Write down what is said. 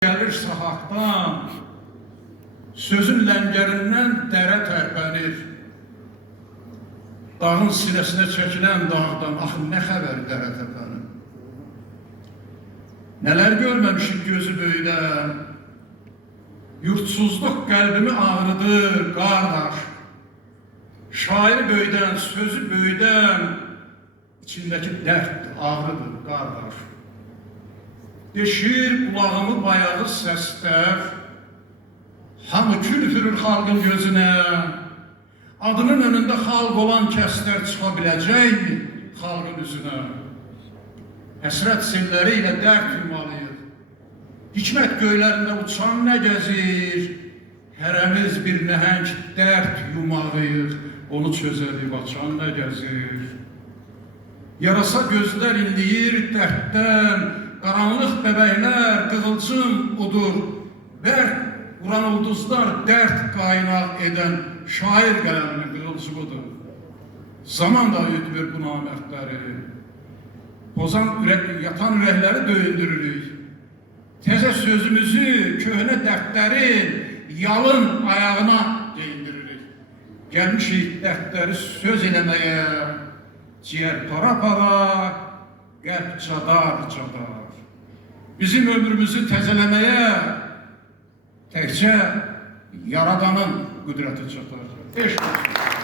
Gəlir sahaqdan, sözün ləngərindən dərə tərpənir. Dağın sinəsinə çəkilən dağdan, axı nə xəbər dərə tərpənir. Nələr görməmişik gözü böyüdən, yurtsuzluq qəlbimi ağrıdır, qardaş. Şair böyüdən, sözü böyüdən, içindəki dərd ağrıdır, qardaş. Deşir qulağımı bayağı səslər, hamı kül üfürür xalqın gözünə. Adının önündə xalq olan kəslər çıxa biləcəkmi xalqın üzünə? Həsrət selləri ilə dərd yumalıyıq. Hikmət göylərində uçan nə gəzir? Hərəmiz bir nəhəng dərd yumağıyıq, onu çözədib açan nə gəzir? Yarasa gözlər indiyir dərddən, qaranlıq bəbəklər qığılcım udur, bərk vuran ulduzlar dərd qaynaq edən şair qələminin qığılcımıdır. Zaman da ötmür bu namərdləri, yatan ürəkləri döyündürürük. Təzə sözümüzü köhnə dərdlərin yalın ayağına geyindiririk. Gəlmişik dərdləri söz eləməyə, ciyər para-para, qəlb cadar-cadar. Bizim ömrümüzü təzələməyə təkcə Yaradanın qüdrəti çatar. Eşq olsun.